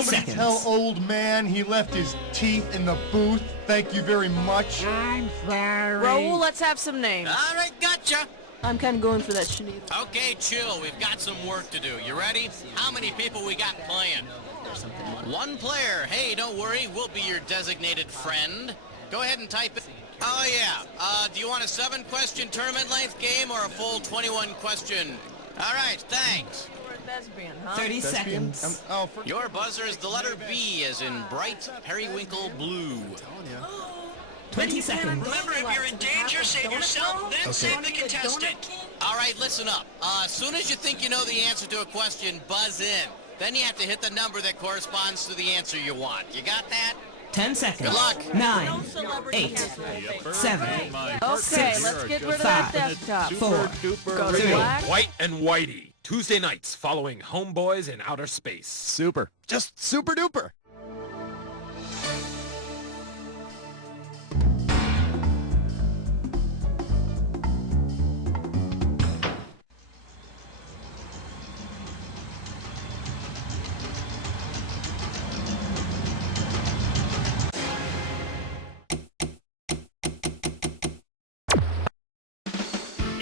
somebody tell old man he left his teeth in the booth? Thank you very much. I'm sorry. Raul, let's have some names. All right, gotcha. I'm kind of going for that Sinead. Okay, chill. We've got some work to do. You ready? How many people we got playing? One player. Hey, don't worry. We'll be your designated friend. Go ahead and type it. Oh, yeah. Do you want a 7-question tournament length game or a full 21-question? All right, thanks. You're a thespian, huh? 30 seconds. Your buzzer is the letter B, as in bright periwinkle blue. 20 seconds. Remember, if you're in danger, save yourself, then save the contestant. All right, listen up. As soon as you think you know the answer to a question, buzz in. Then you have to hit the number that corresponds to the answer you want. You got that? 10 seconds. Good luck. 9, 8, 7, Okay, let's get rid of that desktop. 4, Go to black. White and Whitey. Tuesday nights following Homeboys in Outer Space. Super. Just super duper.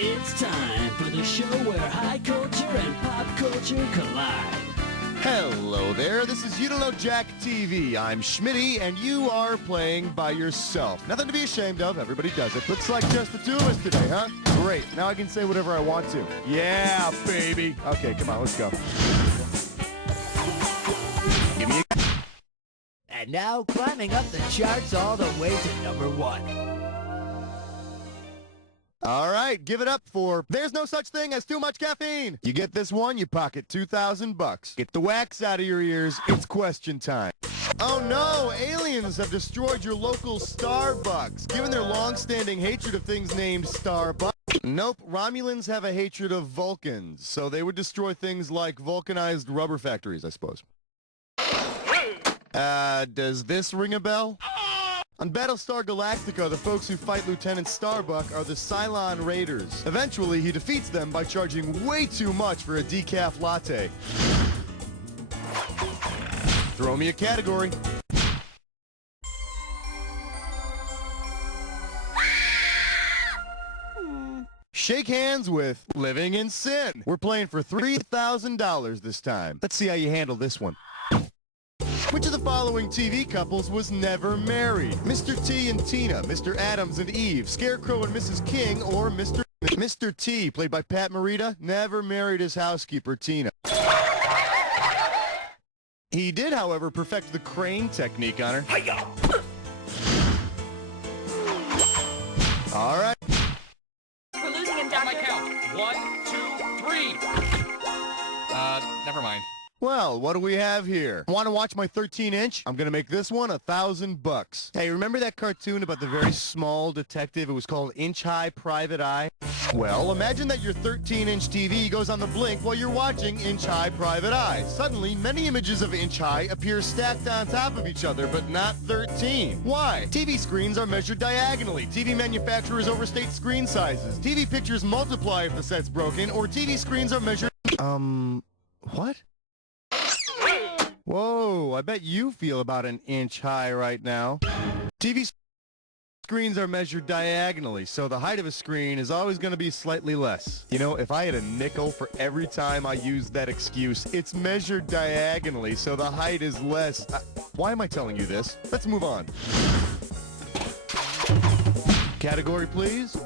It's time for the show where high culture and pop culture collide. Hello there, this is Utilo Jack TV. I'm Schmitty, and you are playing by yourself. Nothing to be ashamed of, everybody does it. Looks like just the two of us today, huh? Great, now I can say whatever I want to. Yeah, baby. Okay, come on, let's go. Give me a... And now climbing up the charts all the way to #1. All right, give it up for There's No Such Thing as Too Much Caffeine. You get this one, you pocket $2,000. Get the wax out of your ears, it's question time. Oh no, aliens have destroyed your local Starbucks. Given their long-standing hatred of things named Starbucks. Nope, Romulans have a hatred of Vulcans, so they would destroy things like vulcanized rubber factories, I suppose. Does this ring a bell? On Battlestar Galactica, the folks who fight Lieutenant Starbuck are the Cylon Raiders. Eventually, he defeats them by charging way too much for a decaf latte. Throw me a category. Shake hands with Living in Sin. We're playing for $3,000 this time. Let's see how you handle this one. Which of the following TV couples was never married? Mr. T and Tina, Mr. Adams and Eve, Scarecrow and Mrs. King, or Mr. T, played by Pat Morita, never married his housekeeper, Tina. He did, however, perfect the crane technique on her. All right. We're losing him On my count. 1, 2, 3. Never mind. Well, what do we have here? Want to watch my 13-inch? I'm going to make this one $1,000. Hey, remember that cartoon about the very small detective? It was called Inch High Private Eye. Well, imagine that your 13-inch TV goes on the blink while you're watching Inch High Private Eye. Suddenly, many images of Inch High appear stacked on top of each other, but not 13. Why? TV screens are measured diagonally. TV manufacturers overstate screen sizes. TV pictures multiply if the set's broken, or TV screens are measured... What? Whoa, I bet you feel about an inch high right now. TV screens are measured diagonally, so the height of a screen is always going to be slightly less. You know, if I had a nickel for every time I used that excuse, it's measured diagonally, so the height is less. Why am I telling you this? Let's move on. Category, please.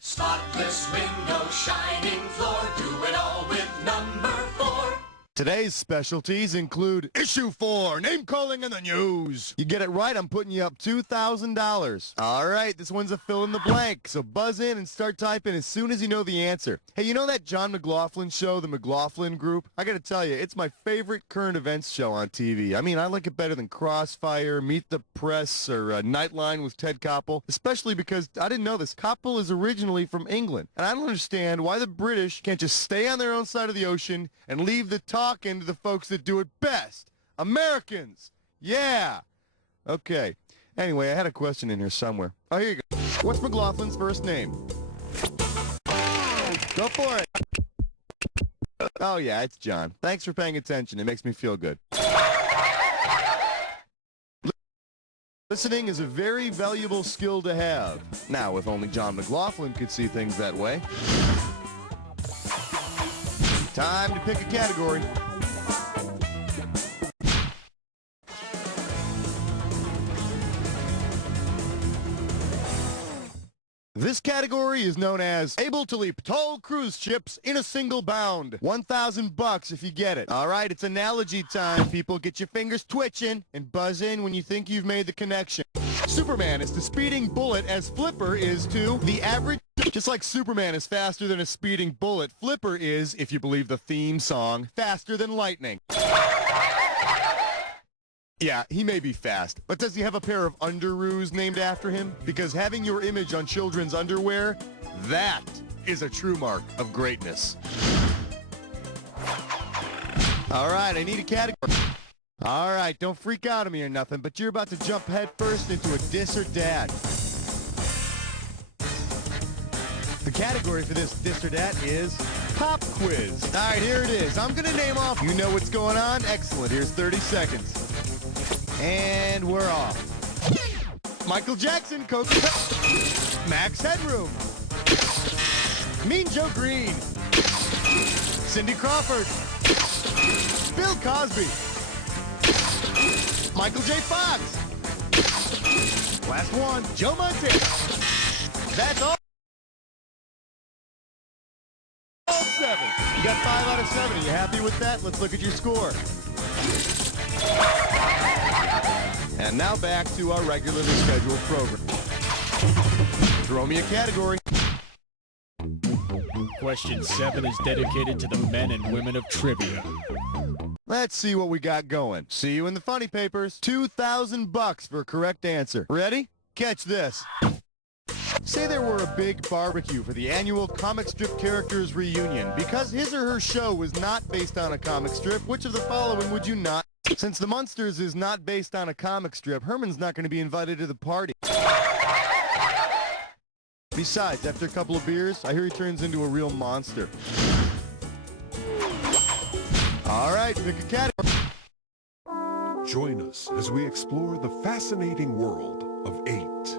Spotless window, shining floor, do it all with number 4. Today's specialties include Issue 4, Name Calling in the News. You get it right, I'm putting you up $2,000. All right, this one's a fill in the blank, so buzz in and start typing as soon as you know the answer. Hey, you know that John McLaughlin show, The McLaughlin Group? I gotta tell you, it's my favorite current events show on TV. I mean, I like it better than Crossfire, Meet the Press, or Nightline with Ted Koppel, especially because, I didn't know this, Koppel is originally from England, and I don't understand why the British can't just stay on their own side of the ocean and leave the talking to the folks that do it best. Americans. Yeah. Okay. Anyway, I had a question in here somewhere. Oh, here you go. What's McLaughlin's first name? Go for it. Oh yeah, it's John. Thanks for paying attention. It makes me feel good. Listening is a very valuable skill to have. Now, if only John McLaughlin could see things that way. Time to pick a category. This category is known as able to leap tall cruise ships in a single bound. $1,000 if you get it. All right, it's analogy time, people. Get your fingers twitching and buzz in when you think you've made the connection. Superman is to speeding bullet as Flipper is to the average. Just like Superman is faster than a speeding bullet, Flipper is, if you believe the theme song, faster than lightning. Yeah, he may be fast, but does he have a pair of underoos named after him? Because having your image on children's underwear, that is a true mark of greatness. All right, I need a category. All right, don't freak out on me or nothing, but you're about to jump head first into a diss or dat. The category for this diss or dat is pop quiz. All right, here it is. I'm going to name off. You know what's going on? Excellent. Here's 30 seconds. And we're off. Michael Jackson, Coca-Cola, Max Headroom, Mean Joe Green, Cindy Crawford, Bill Cosby, Michael J. Fox. Last one, Joe Montana. That's all. All 7. You got 5 out of 7. Are you happy with that? Let's look at your score. And now back to our regularly scheduled program. Throw me a category. Question 7 is dedicated to the men and women of trivia. Let's see what we got going. See you in the funny papers. $2,000 for a correct answer. Ready? Catch this. Say there were a big barbecue for the annual comic strip characters reunion. Because his or her show was not based on a comic strip, which of the following would you not? Since the Munsters is not based on a comic strip, Herman's not going to be invited to the party. Besides, after a couple of beers, I hear he turns into a real monster. All right, pick a category. Join us as we explore the fascinating world of 8.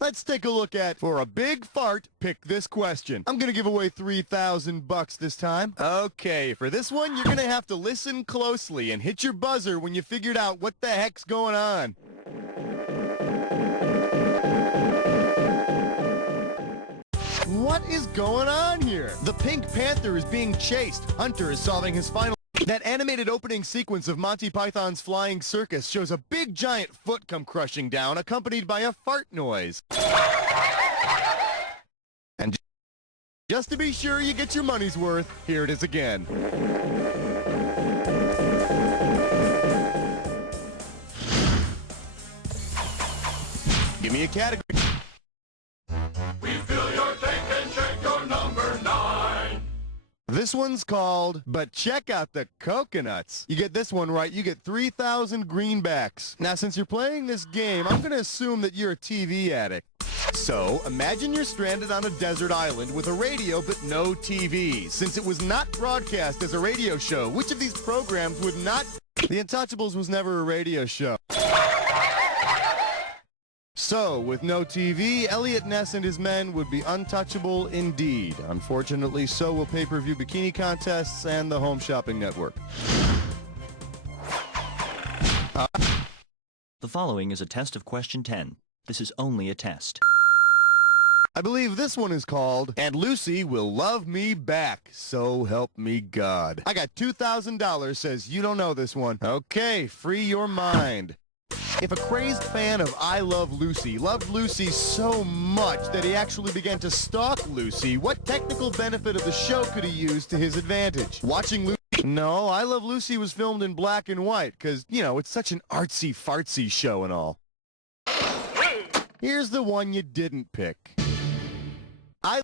Let's take a look at, for a big fart, pick this question. I'm going to give away $3,000 this time. Okay, for this one, you're going to have to listen closely and hit your buzzer when you figured out what the heck's going on. What is going on here? The Pink Panther is being chased. Hunter is solving his final... That animated opening sequence of Monty Python's Flying Circus shows a big giant foot come crushing down, accompanied by a fart noise. And just to be sure you get your money's worth, here it is again. Give me a category. This one's called, but check out the coconuts. You get this one right, you get 3,000 greenbacks. Now, since you're playing this game, I'm going to assume that you're a TV addict. So, imagine you're stranded on a desert island with a radio but no TV. Since it was not broadcast as a radio show, which of these programs would not... The Untouchables was never a radio show. So, with no TV, Elliot Ness and his men would be untouchable indeed. Unfortunately, so will pay-per-view bikini contests and the Home Shopping Network. The following is a test of question 10. This is only a test. I believe this one is called, And Lucy Will Love Me Back, So Help Me God. I got $2,000, says you don't know this one. Okay, free your mind. If a crazed fan of I Love Lucy loved Lucy so much that he actually began to stalk Lucy, what technical benefit of the show could he use to his advantage? Watching Lucy? No, I Love Lucy was filmed in black and white because, you know, it's such an artsy-fartsy show and all. Here's the one you didn't pick. I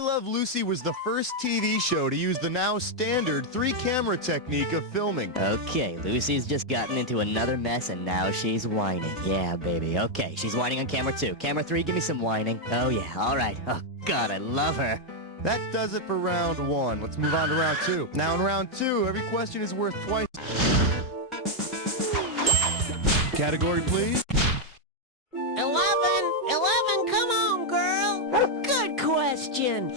Love Lucy was the first TV show to use the now standard 3-camera technique of filming. Okay, Lucy's just gotten into another mess and now she's whining. Yeah, baby. Okay, she's whining on camera 2. Camera 3, give me some whining. Oh, yeah. All right. Oh, God, I love her. That does it for round 1. Let's move on to round 2. Now in round 2, every question is worth twice. Category, please. 11, come on, girl. Good question.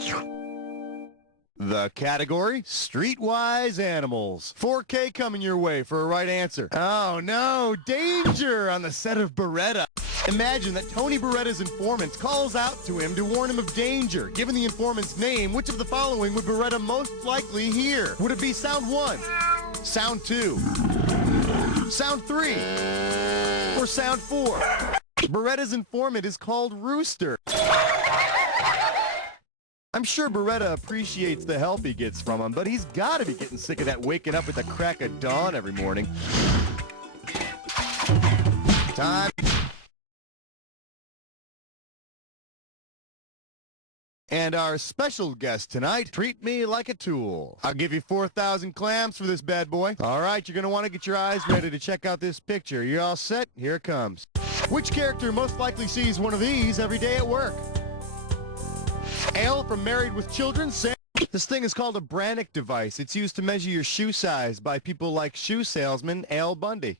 The category, Streetwise Animals. 4K coming your way for a right answer. Oh no, danger on the set of Beretta. Imagine that Tony Beretta's informant calls out to him to warn him of danger. Given the informant's name, which of the following would Beretta most likely hear? Would it be sound 1, sound 2, sound 3, or sound 4? Beretta's informant is called Rooster. I'm sure Beretta appreciates the help he gets from him, but he's got to be getting sick of that waking up at the crack of dawn every morning. Time. And our special guest tonight, Treat Me Like a Tool. I'll give you 4,000 clams for this bad boy. All right, you're going to want to get your eyes ready to check out this picture. You all set? Here it comes. Which character most likely sees one of these every day at work? Al from Married with Children. Sam. This thing is called a Brannick device. It's used to measure your shoe size by people like shoe salesman Al Bundy.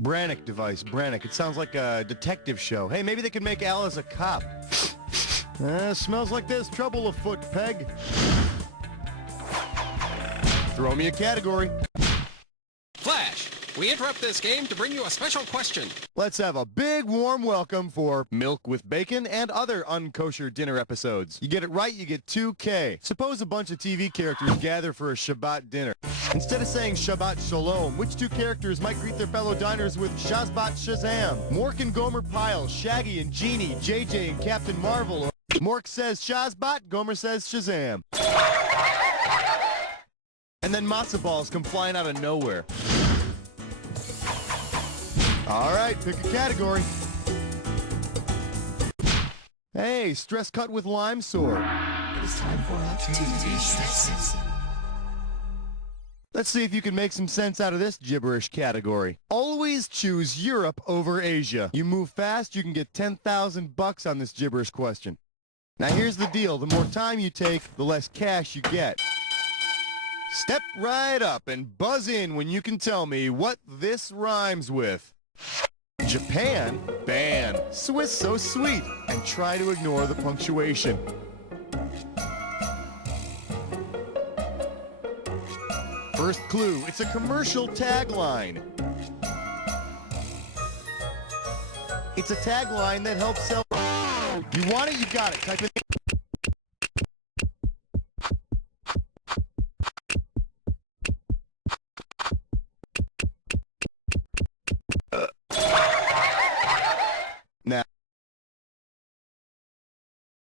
Brannick device, Brannick. It sounds like a detective show. Hey, maybe they could make Al as a cop. Smells like there's trouble afoot, Peg. Throw me a category. Flash, we interrupt this game to bring you a special question. Let's have a big warm welcome for Milk with Bacon and other unkosher dinner episodes. You get it right, you get 2K. Suppose a bunch of TV characters gather for a Shabbat dinner. Instead of saying Shabbat Shalom, which two characters might greet their fellow diners with Shazbat Shazam? Mork and Gomer Pyle, Shaggy and Genie, JJ and Captain Marvel. Or Mork says Shazbat, Gomer says Shazam. And then matzo balls come flying out of nowhere. All right, pick a category. Hey, stress cut with lime sword. It's time for activity stresses. Let's see if you can make some sense out of this gibberish category. Always choose Europe over Asia. You move fast, you can get 10,000 bucks on this gibberish question. Now here's the deal. The more time you take, the less cash you get. Step right up and buzz in when you can tell me what this rhymes with. Japan, ban. Swiss, so sweet. And try to ignore the punctuation. First clue, it's a commercial tagline. It's a tagline that helps sell. You want it, you got it. Type it.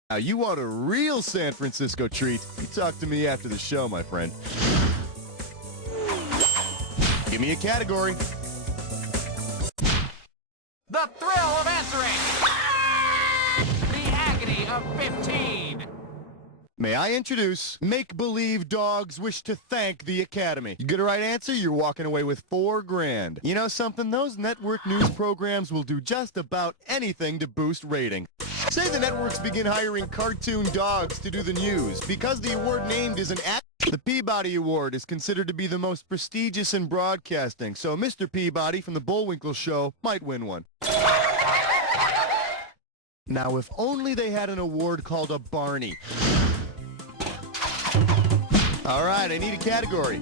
Now, you want a real San Francisco treat? You talk to me after the show, my friend. Give me a category. The thrill of answering! The agony of 15! May I introduce Make-Believe Dogs Wish to Thank the Academy. You get a right answer, you're walking away with $4 grand. You know something? Those network news programs will do just about anything to boost ratings. Say the networks begin hiring cartoon dogs to do the news. Because the award named is an act. The Peabody Award is considered to be the most prestigious in broadcasting, so Mr. Peabody from the Bullwinkle Show might win one. Now, if only they had an award called a Barney. All right, I need a category.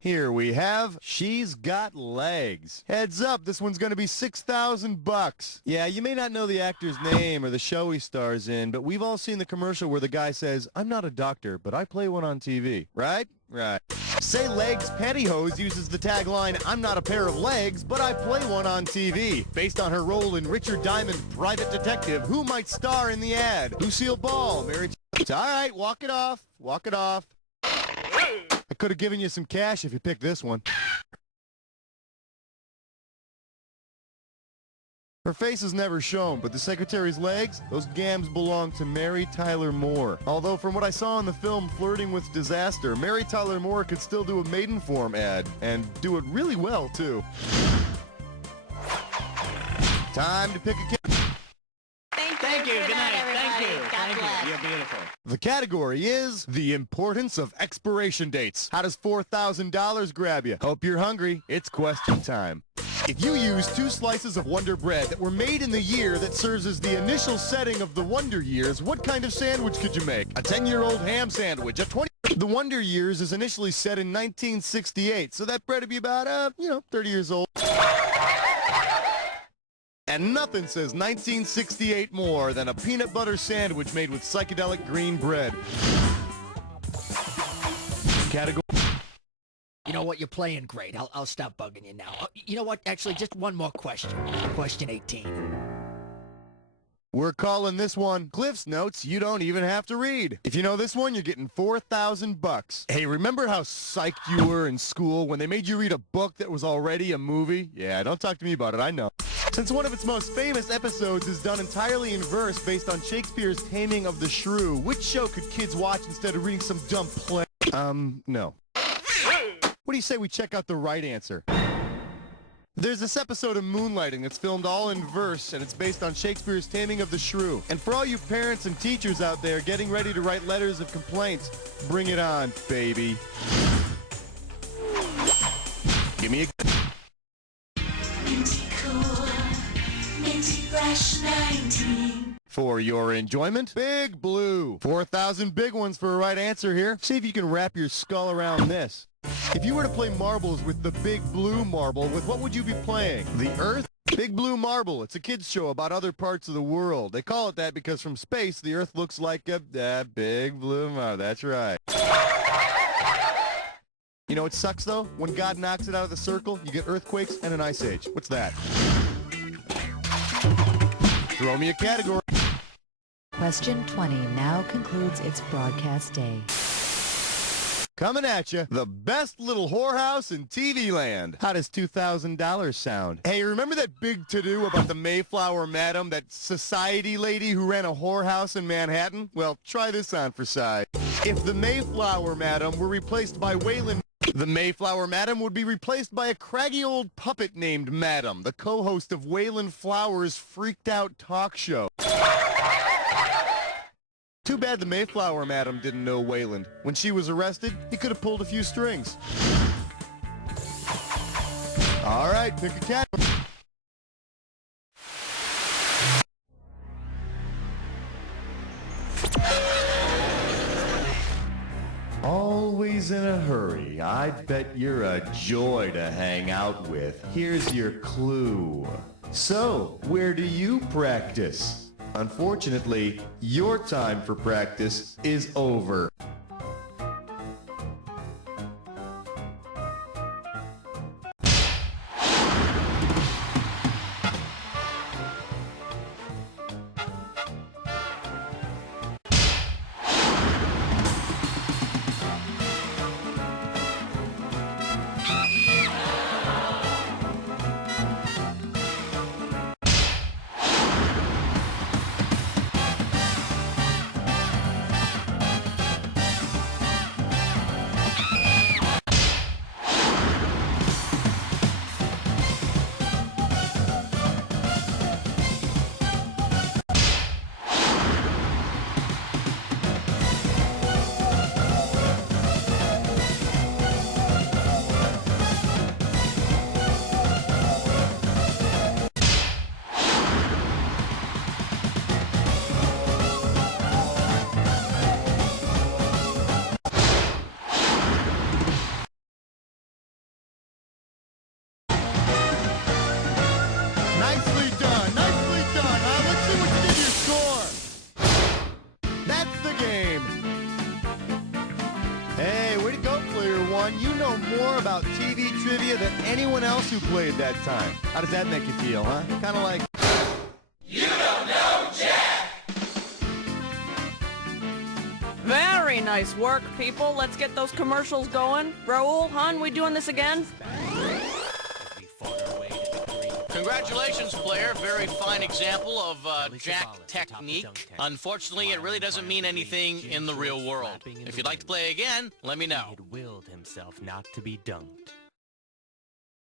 Here we have She's Got Legs. Heads up, this one's going to be 6,000 bucks. Yeah, you may not know the actor's name or the show he stars in, but we've all seen the commercial where the guy says, "I'm not a doctor, but I play one on TV." Right? Right. Say Legs Pantyhose uses the tagline, "I'm not a pair of legs, but I play one on TV," based on her role in Richard Diamond, Private Detective. Who might star in the ad? Lucille Ball, Mary. All right, walk it off. Walk it off. I could have given you some cash if you picked this one. Her face is never shown, but the secretary's legs, those gams belong to Mary Tyler Moore. Although from what I saw in the film Flirting with Disaster, Mary Tyler Moore could still do a Maidenform ad, and do it really well, too. Time to pick a Thank you. Good night, everybody. God bless. You're beautiful. The category is the importance of expiration dates. How does $4,000 grab you? Hope you're hungry. It's question time. If you use 2 slices of Wonder Bread that were made in the year that serves as the initial setting of the Wonder Years, what kind of sandwich could you make? A 10-year-old ham sandwich, a 20... The Wonder Years is initially set in 1968, so that bread would be about, 30 years old. And nothing says 1968 more than a peanut butter sandwich made with psychedelic green bread. Category. You know what? You're playing great. I'll stop bugging you now. You know what? Actually, just one more question. Question 18. We're calling this one Cliff's Notes you don't even have to read. If you know this one, you're getting $4,000. Hey, remember how psyched you were in school when they made you read a book that was already a movie? Yeah, don't talk to me about it, I know. Since one of its most famous episodes is done entirely in verse based on Shakespeare's Taming of the Shrew, which show could kids watch instead of reading some dumb play? No. What do you say we check out the right answer? There's this episode of Moonlighting that's filmed all in verse, and it's based on Shakespeare's Taming of the Shrew. And for all you parents and teachers out there getting ready to write letters of complaints, bring it on, baby. Give me a... Minty cool, minty fresh 19. For your enjoyment, Big Blue. 4,000 big ones for a right answer here. See if you can wrap your skull around this. If you were to play marbles with the Big Blue marble, with what would you be playing? The Earth? Big Blue Marble. It's a kids show about other parts of the world. They call it that because from space, the Earth looks like a big blue marble. That's right. You know what sucks, though? When God knocks it out of the circle, you get earthquakes and an ice age. What's that? Throw me a category. Question 20 now concludes its broadcast day. Coming at you, the best little whorehouse in TV land. How does $2,000 sound? Hey, remember that big to-do about the Mayflower Madam, that society lady who ran a whorehouse in Manhattan? Well, try this on for size. If the Mayflower Madam were replaced by Waylon, the Mayflower Madam would be replaced by a craggy old puppet named Madam, the co-host of Waylon Flowers' Freaked Out talk show. Too bad the Mayflower Madam didn't know Wayland. When she was arrested, he could have pulled a few strings. All right, pick a cat. Always in a hurry. I bet you're a joy to hang out with. Here's your clue. So, where do you practice? Unfortunately, your time for practice is over. Nicely done. Nicely done. Let's see what you did to your score. That's the game. Hey, way to go, Player One. You know more about TV trivia than anyone else who played that time. How does that make you feel, huh? Kind of like... You don't know Jack! Very nice work, people. Let's get those commercials going. Raul, hon, we doing this again? Congratulations, player. Very fine example of Jack technique. Unfortunately, it really doesn't mean anything in the real world. If you'd like to play again, let me know. He had willed himself not to be dunked.